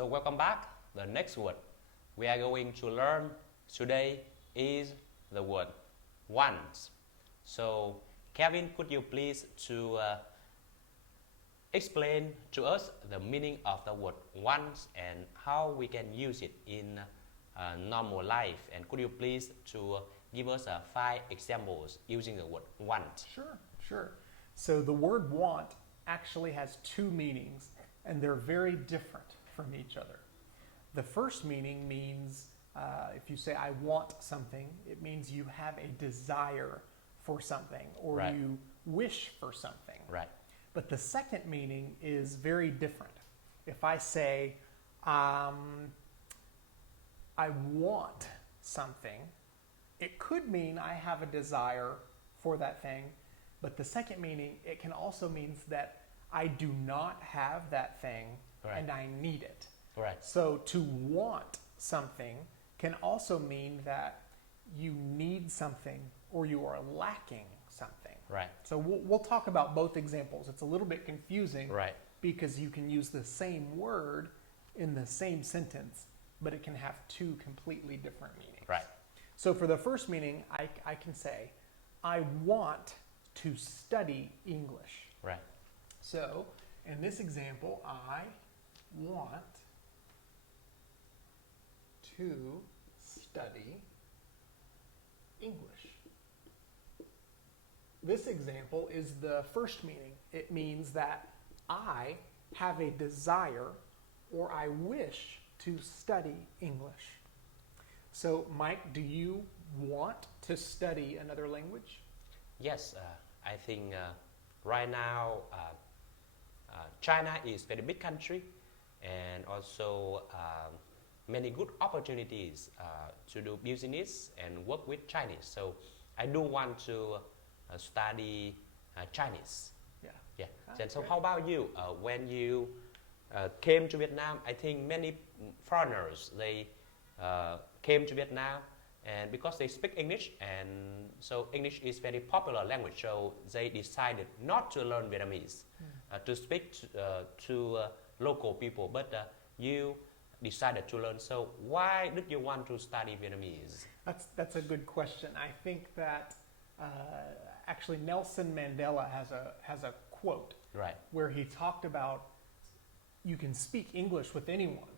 So welcome back. The next word we are going to learn today is the word once. So Kevin, could you please to explain to us the meaning of the word once and how we can use it in normal life, and could you please to give us 5 examples using the word want? Sure. So the word want actually has 2 meanings, and they're very different from each other. The first meaning means, if you say I want something, it means you have a desire for something, or Right. you wish for something. Right. But the second meaning is very different. If I say, I want something, it could mean I have a desire for that thing, but the second meaning, it can also mean that I do not have that thing, Right. and I need it. Right. So to want something can also mean that you need something or you are lacking something. Right. So we'll talk about both examples. It's a little bit confusing, Right. because you can use the same word in the same sentence, but it can have 2 completely different meanings. Right. So for the first meaning, I can say, I want to study English. Right. So in this example, I want to study English. This example is the first meaning. It means that I have a desire or I wish to study English. So, Mike, do you want to study another language? Yes, I think right now China is very big country, and also many good opportunities to do business and work with Chinese. So I do want to study Chinese. Yeah. And so great. how about you? When you came to Vietnam, I think many foreigners, they came to Vietnam, and because they speak English, and so English is very popular language, so they decided not to learn Vietnamese, to speak to local people. But you decided to learn. So why did you want to study Vietnamese? That's a good question. I think that actually Nelson Mandela has a quote Right. where he talked about you can speak English with anyone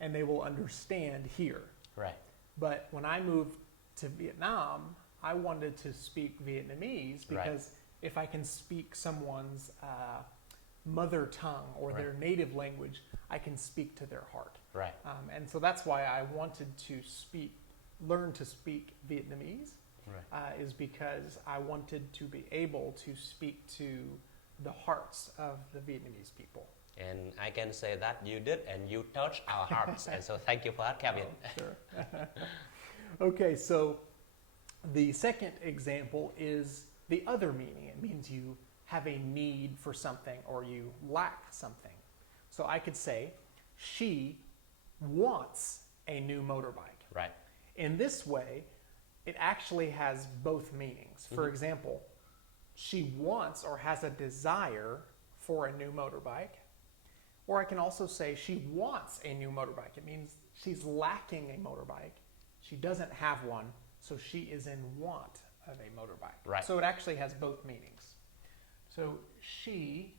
and they will understand here. Right. But when I moved to Vietnam, I wanted to speak Vietnamese because if I can speak someone's mother tongue or their native language, I can speak to their heart. Right. And so that's why I wanted to learn to speak Vietnamese, is because I wanted to be able to speak to the hearts of the Vietnamese people. And I can say that you did, and you touched our hearts. And so thank you for that, Kevin. Sure. Okay, so the second example is the other meaning. It means you have a need for something or you lack something. So I could say, she wants a new motorbike. Right. In this way, it actually has both meanings. For example, she wants or has a desire for a new motorbike. Or I can also say she wants a new motorbike. It means she's lacking a motorbike. She doesn't have one, so she is in want of a motorbike. Right. So it actually has both meanings. So she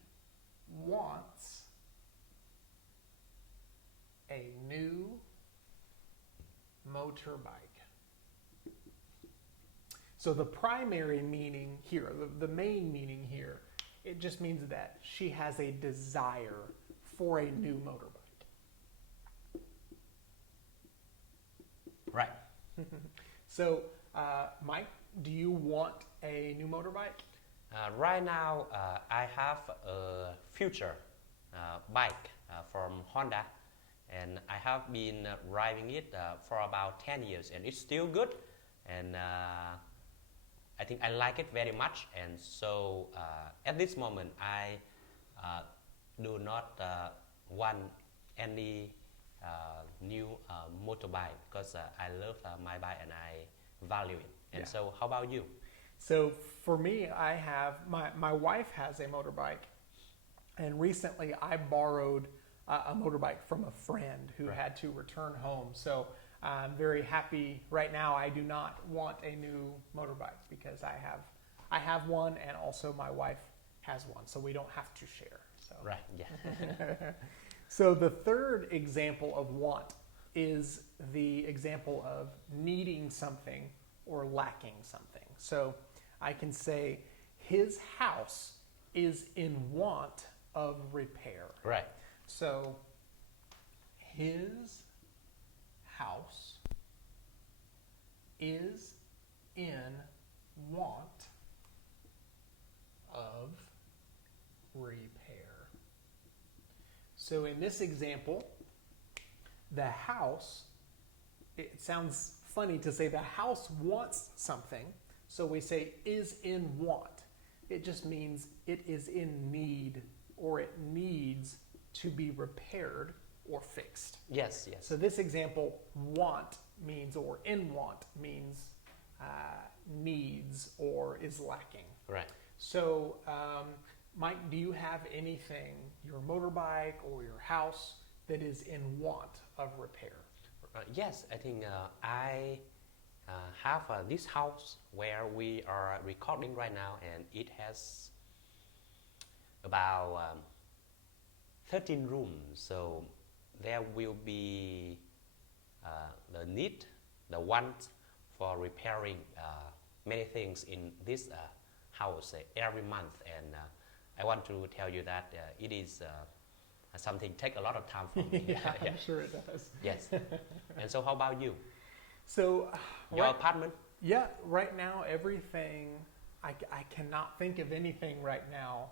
wants a new motorbike. So the primary meaning here, the main meaning here, it just means that she has a desire for a new motorbike. Right. So, Mike, do you want a new motorbike? Right now, I have a future bike from Honda, and I have been driving it for about 10 years, and it's still good, and I think I like it very much. And so at this moment, I do not want any new motorbike, because I love my bike and I value it. And so how about you? So for me, I have, my wife has a motorbike, and recently I borrowed a motorbike from a friend who Right. had to return home. So I'm very happy right now. I do not want a new motorbike because I have one, and also my wife has one, so we don't have to share. So. Right. Yeah. So the third example of want is the example of needing something or lacking something. So I can say his house is in want of repair. Right. So his house is in want of repair. So in this example, the house, it sounds funny to say the house wants something, so we say is in want. It just means it is in need, or it needs to be repaired or fixed. Yes. Yes. So this example, want means, or in want means needs or is lacking. Right. So, Mike, do you have anything, your motorbike or your house, that is in want of repair? Yes, I think I have this house where we are recording right now, and it has about 13 rooms. So there will be the need, the want for repairing many things in this house every month, and I want to tell you that it is something take a lot of time for me. Yeah, I'm sure it does. Yes. And so how about you? So, Your apartment? yeah, right now everything, I cannot think of anything right now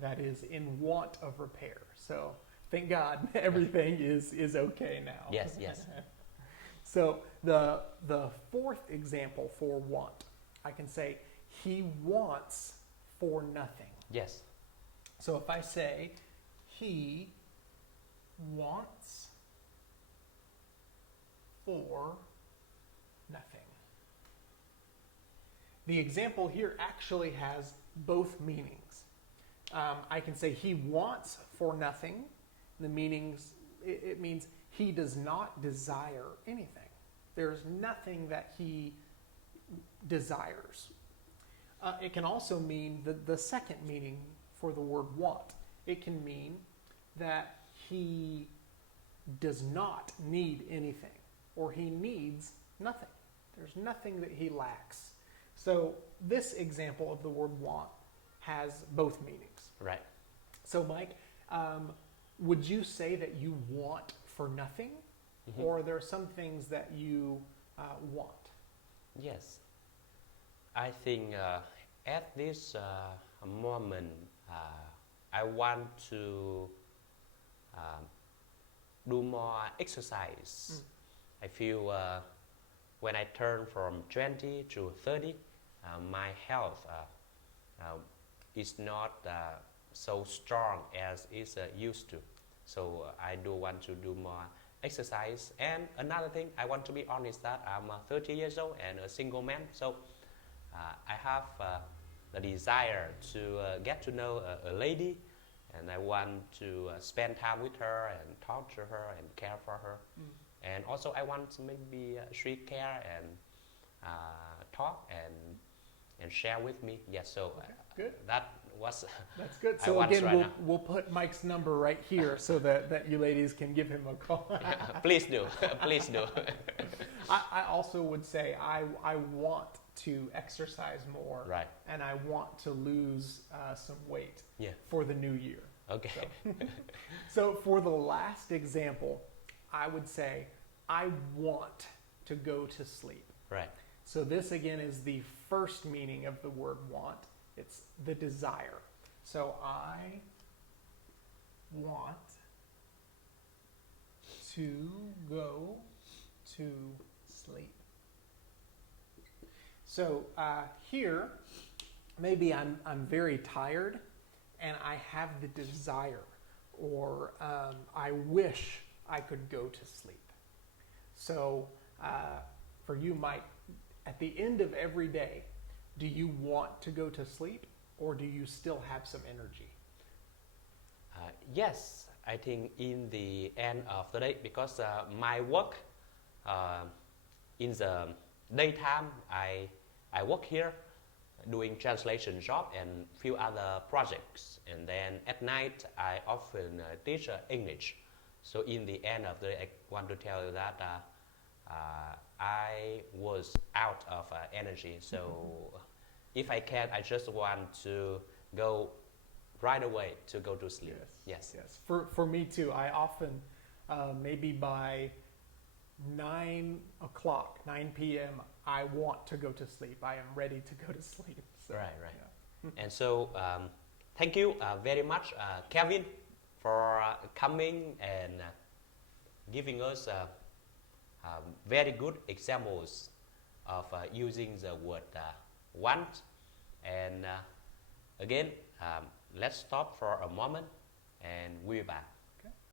that is in want of repair. So thank God everything is okay now. Yes, yes. So the fourth example for want, I can say he wants for nothing. Yes. So if I say he wants for nothing. The example here actually has both meanings. I can say he wants for nothing. The meanings, it means he does not desire anything. There's nothing that he desires. It can also mean the second meaning for the word want. It can mean that he does not need anything, or he needs nothing. There's nothing that he lacks. So this example of the word want has both meanings. Right. So Mike, would you say that you want for nothing? Mm-hmm. Or are there some things that you want? Yes. I think at this moment, I want to do more exercise. I feel when I turn from 20 to 30, my health is not so strong as it used to. So I do want to do more exercise. And another thing, I want to be honest that I'm 30 years old and a single man. So I have the desire to get to know a lady, and I want to spend time with her and talk to her and care for her. And also I want to maybe she care and talk and share with me. Yes, so Okay, good. that was That's good. I So want again, right now. we'll put Mike's number right here so that you ladies can give him a call. Yeah, please do. Please do. I also would say I want to exercise more, Right. and I want to lose some weight Yeah. for the new year. Okay. So for the last example, I would say I want to go to sleep. Right. So this again is the first meaning of the word want. It's the desire. So I want to go to sleep. So here, maybe I'm very tired and I have the desire, or I wish I could go to sleep. So for you, Mike, at the end of every day, do you want to go to sleep, or do you still have some energy? Yes, I think in the end of the day, because my work in the daytime, I work here doing translation job and few other projects, and then at night I often teach English. So in the end of the day, I want to tell you that I was out of energy. So if I can, I just want to go right away to go to sleep. Yes. For me too, I often, maybe by 9 o'clock, 9 p.m., I want to go to sleep. I am ready to go to sleep. So, Right. yeah. And so, thank you very much, Kevin, for coming and giving us very good examples of using the word want. And again, let's stop for a moment and we'll be back.